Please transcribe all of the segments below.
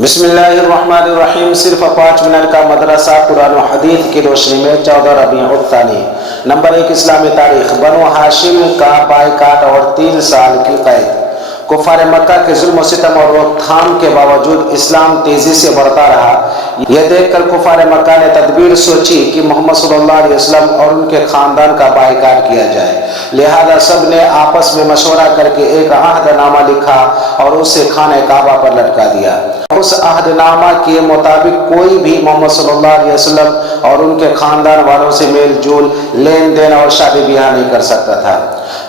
بسم اللہ الرحمن الرحیم۔ صرف 5 منٹ کا مدرسہ قرآن و حدیث کی روشنی میں 14 ربیع الثانی۔ نمبر 1 اسلامی تاریخ۔ بنو ہاشم کا بائیکاٹ اور 3 سال کی قید۔ کفار مکہ کے ظلم و ستم اور روک تھام کے باوجود اسلام تیزی سے بڑھتا رہا۔ یہ دیکھ کر کفار مکہ نے تدبیر سوچی کہ محمد صلی اللہ علیہ وسلم اور ان کے خاندان کا بائیکاٹ کیا جائے۔ لہذا سب نے آپس میں مشورہ کر کے ایک عہد نامہ لکھا اور اسے خانہ کعبہ پر لٹکا دیا۔ اس عہد نامہ کے مطابق کوئی بھی محمد صلی اللہ علیہ وسلم اور ان کے خاندان والوں سے میل جول، لین دین اور شادی بیاہ نہیں کر سکتا تھا۔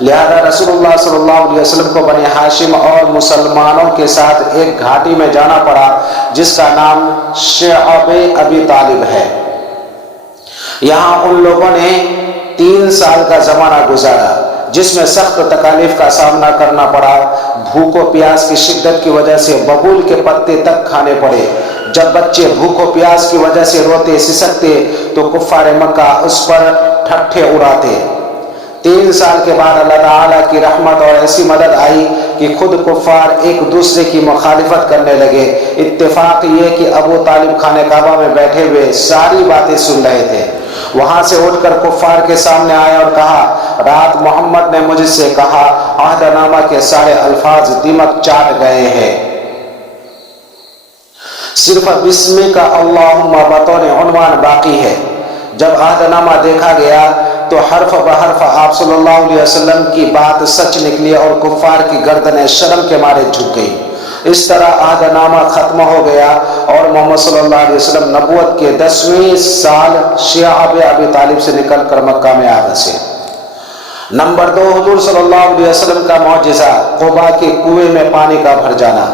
لہذا رسول اللہ صلی اللہ علیہ وسلم کو بنی ہاشم اور مسلمانوں کے ساتھ ایک گھاٹی میں جانا پڑا جس کا نام شعب ابی طالب ہے۔ یہاں ان لوگوں نے 3 سال کا زمانہ گزارا جس میں سخت تکالیف کا سامنا کرنا پڑا۔ بھوک و پیاس کی شدت کی وجہ سے ببول کے پتے تک کھانے پڑے۔ جب بچے بھوک و پیاس کی وجہ سے روتے سسکتے تو کفار مکہ اس پر ٹھٹھے اڑاتے۔ 3 سال کے بعد اللہ تعالیٰ کی رحمت اور ایسی مدد آئی کہ خود کفار ایک دوسرے کی مخالفت کرنے لگے۔ اتفاق یہ کہ ابو طالب خانہ کعبہ میں بیٹھے ہوئے ساری باتیں سن رہے تھے۔ وہاں سے اٹھ کر کفار کے سامنے آیا اور کہا، رات محمد نے مجھ سے کہا عہد نامہ کے سارے الفاظ دماغ چاٹ گئے ہیں، صرف بسم کا اللہم بطور عنوان باقی ہے۔ جب عہد نامہ دیکھا گیا تو حرف بحرف آپ صلی اللہ علیہ وسلم کی بات سچ نکلی اور کفار کی گردنیں شرم کے مارے جھک گئی۔ اس طرح عہد نامہ ختم ہو گیا اور محمد صلی اللہ علیہ وسلم نبوت کے 10ویں سال شعب ابی طالب سے نکل کر مکہ میں آ بسے۔ نمبر 2 حضور صلی اللہ علیہ وسلم کا معجزہ، قباء کے کنویں میں پانی کا بھر جانا۔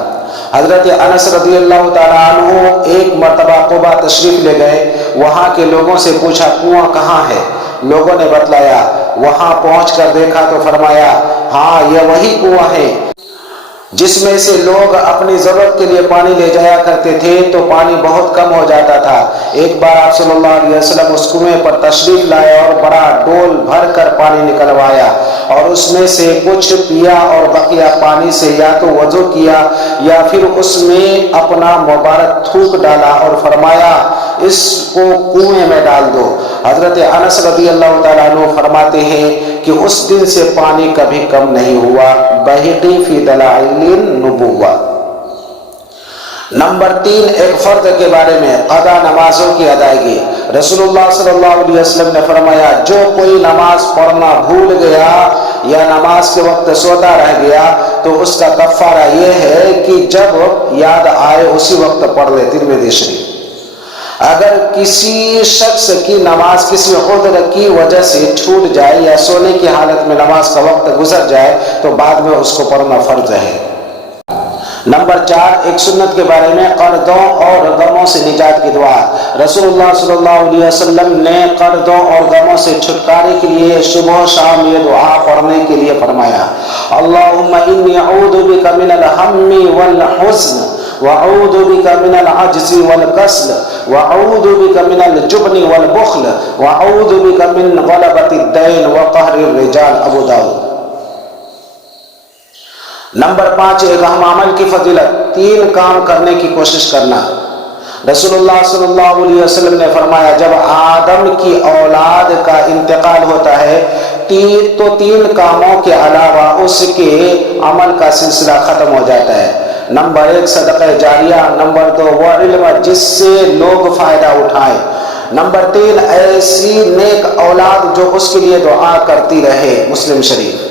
حضرت انس رضی اللہ تعالیٰ عنہ ایک مرتبہ قباء تشریف لے گئے۔ وہاں کے لوگوں سے پوچھا کنواں کہاں ہے؟ لوگوں نے بتلایا۔ وہاں پہنچ کر دیکھا تو فرمایا، ہاں یہ وہی کنواں ہے جس میں سے لوگ اپنی ضرورت کے لیے پانی لے جایا کرتے تھے تو پانی بہت کم ہو جاتا تھا۔ ایک بار آپ صلی اللہ علیہ وسلم اس کنویں پر تشریف لائے اور بڑا ڈول بھر کر پانی نکلوایا اور اس میں سے کچھ پیا اور بقیہ پانی سے یا تو وضو کیا یا پھر اس میں اپنا مبارک تھوک ڈالا اور فرمایا اس کو کنویں میں ڈال دو۔ حضرت انس رضی اللہ تعالیٰ عنہ فرماتے ہیں کہ اس دن سے پانی کبھی کم نہیں ہوا۔ بہقی فی دلائل النبوہ۔ نمبر 3 ایک فرد کے بارے میں قضا نمازوں کی ادائیگی۔ رسول اللہ صلی اللہ علیہ وسلم نے فرمایا، جو کوئی نماز پڑھنا بھول گیا یا نماز کے وقت سوتا رہ گیا تو اس کا کفارہ یہ ہے کہ جب یاد آئے اسی وقت پڑھ لے۔ ترمذی شریف۔ اگر کسی شخص کی نماز کسی عذر کی وجہ سے چھوٹ جائے یا سونے کی حالت میں نماز کا وقت گزر جائے تو بعد میں اس کو پڑھنا فرض ہے۔ نمبر 4 ایک سنت کے بارے میں قرضوں اور غموں سے نجات کی دعا۔ رسول اللہ صلی اللہ علیہ وسلم نے قرضوں اور غموں سے چھٹکارے کے لیے صبح و شام یہ دعا پڑھنے کے لیے فرمایا، اللہم انی اعوذ بک من الہم والحزن وَأَعُوذُ بِكَ مِنَ الْعَجْزِ وَالْكَسْلِ وَأَعُوذُ بِكَ مِنَ الْجُبْنِ وَالْبُخْلِ وَأَعُوذُ بِكَ مِنْ غَلَبَةِ الدَّيْنِ وَقَهْرِ الرِّجَالِ۔ ابو داؤد۔ نمبر 5 ایک اہم عمل کی فضیلت، 3 کام کرنے کی کوشش کرنا۔ رسول اللہ صلی اللہ علیہ وسلم نے فرمایا، جب آدم کی اولاد کا انتقال ہوتا ہے تو 3 کاموں کے علاوہ اس کے عمل کا سلسلہ ختم ہو جاتا ہے۔ نمبر 1 صدقہ جاریہ، نمبر 2 وہ علم جس سے لوگ فائدہ اٹھائیں، نمبر 3 ایسی نیک اولاد جو اس کے لیے دعا کرتی رہے۔ مسلم شریف۔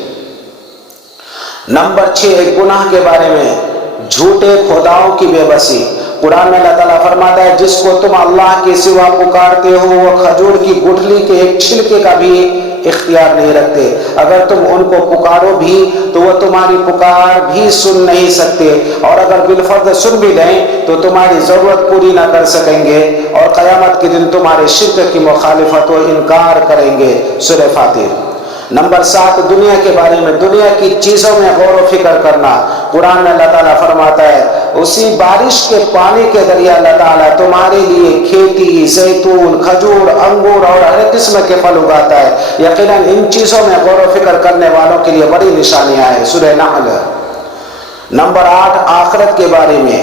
نمبر 6 ایک گناہ کے بارے میں، جھوٹے خداؤں کی بے بسی۔ قرآن میں اللہ تعالیٰ فرماتا ہے، جس کو تم اللہ کے سوا پکارتے ہو وہ کھجور کی گٹھلی کے ایک چھلکے کا بھی اختیار نہیں رکھتے۔ اگر تم ان کو پکارو بھی تو وہ تمہاری پکار بھی سن نہیں سکتے، اور اگر بالفرض سن بھی لیں تو تمہاری ضرورت پوری نہ کر سکیں گے، اور قیامت کے دن تمہارے شرک کی مخالفت و انکار کریں گے۔ سورہ فاتر۔ نمبر 7 دنیا کے بارے میں، دنیا کی چیزوں میں غور و فکر کرنا۔ قرآن میں اللہ تعالیٰ فرماتا ہے، اسی بارش کے پانی کے ذریعے اللہ تعالیٰ تمہارے لیے کھیتی، زیتون، کھجور، انگور اور ہر قسم کے پھل اگاتا ہے۔ یقیناً ان چیزوں میں غور و فکر کرنے والوں کے لیے بڑی نشانیاں ہیں۔ سورہ نحل۔ نمبر 8 آخرت کے بارے میں،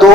2